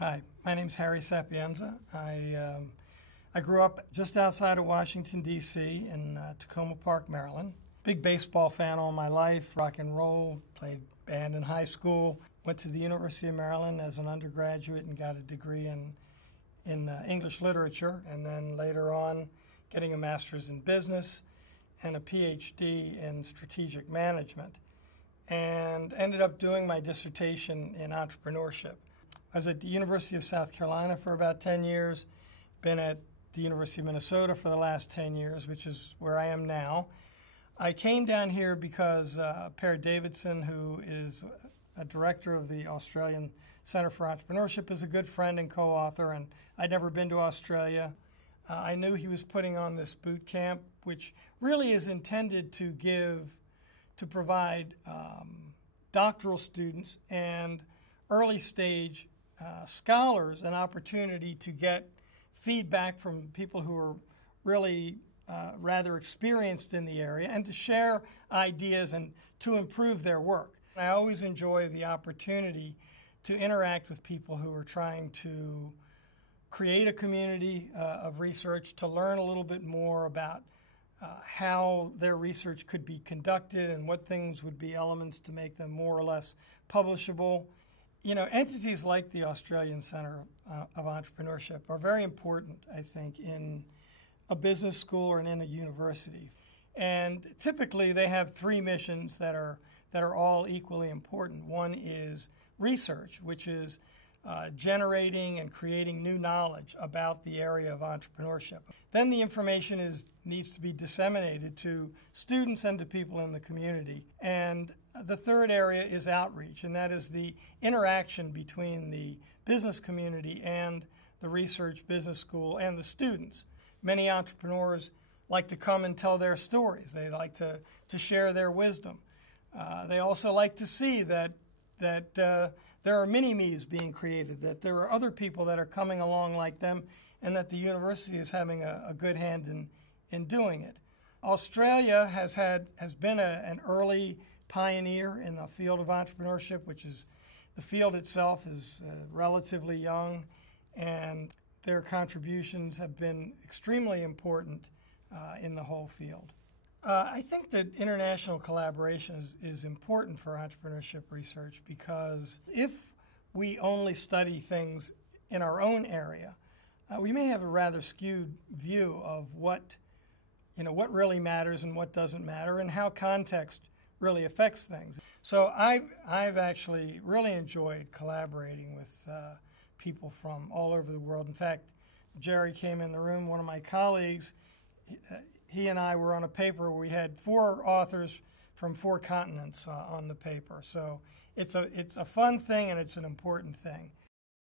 Hi, my name's Harry Sapienza. I grew up just outside of Washington, D.C. in Tacoma Park, Maryland. Big baseball fan all my life, rock and roll, played band in high school. Went to the University of Maryland as an undergraduate and got a degree in English literature, and then later on getting a master's in business and a PhD in strategic management, and ended up doing my dissertation in entrepreneurship. I was at the University of South Carolina for about 10 years, been at the University of Minnesota for the last 10 years, which is where I am now. I came down here because Per Davidson, who is a director of the Australian Centre for Entrepreneurship, is a good friend and co-author, and I'd never been to Australia. I knew he was putting on this boot camp, which really is intended to provide doctoral students and early stage scholars an opportunity to get feedback from people who are really rather experienced in the area and to share ideas and to improve their work. I always enjoy the opportunity to interact with people who are trying to create a community of research, to learn a little bit more about how their research could be conducted and what things would be elements to make them more or less publishable. You know, entities like the Australian Centre of Entrepreneurship are very important, I think, in a business school or in a university. And typically they have three missions that are all equally important. One is research, which is generating and creating new knowledge about the area of entrepreneurship. Then the information needs to be disseminated to students and to people in the community. And the third area is outreach, and that is the interaction between the business community and the research business school and the students. Many entrepreneurs like to come and tell their stories. They like to share their wisdom. They also like to see that there are mini-me's being created, that there are other people that are coming along like them, and that the university is having a good hand in doing it. Australia has been an early pioneer in the field of entrepreneurship, which is the field itself is relatively young, and their contributions have been extremely important in the whole field. I think that international collaboration is important for entrepreneurship research, because if we only study things in our own area, we may have a rather skewed view of what really matters and what doesn't matter, and how context really affects things. So I've actually really enjoyed collaborating with people from all over the world. In fact, Jerry came in the room, one of my colleagues. He and I were on a paper where we had 4 authors from 4 continents on the paper. So it's a fun thing, and it's an important thing.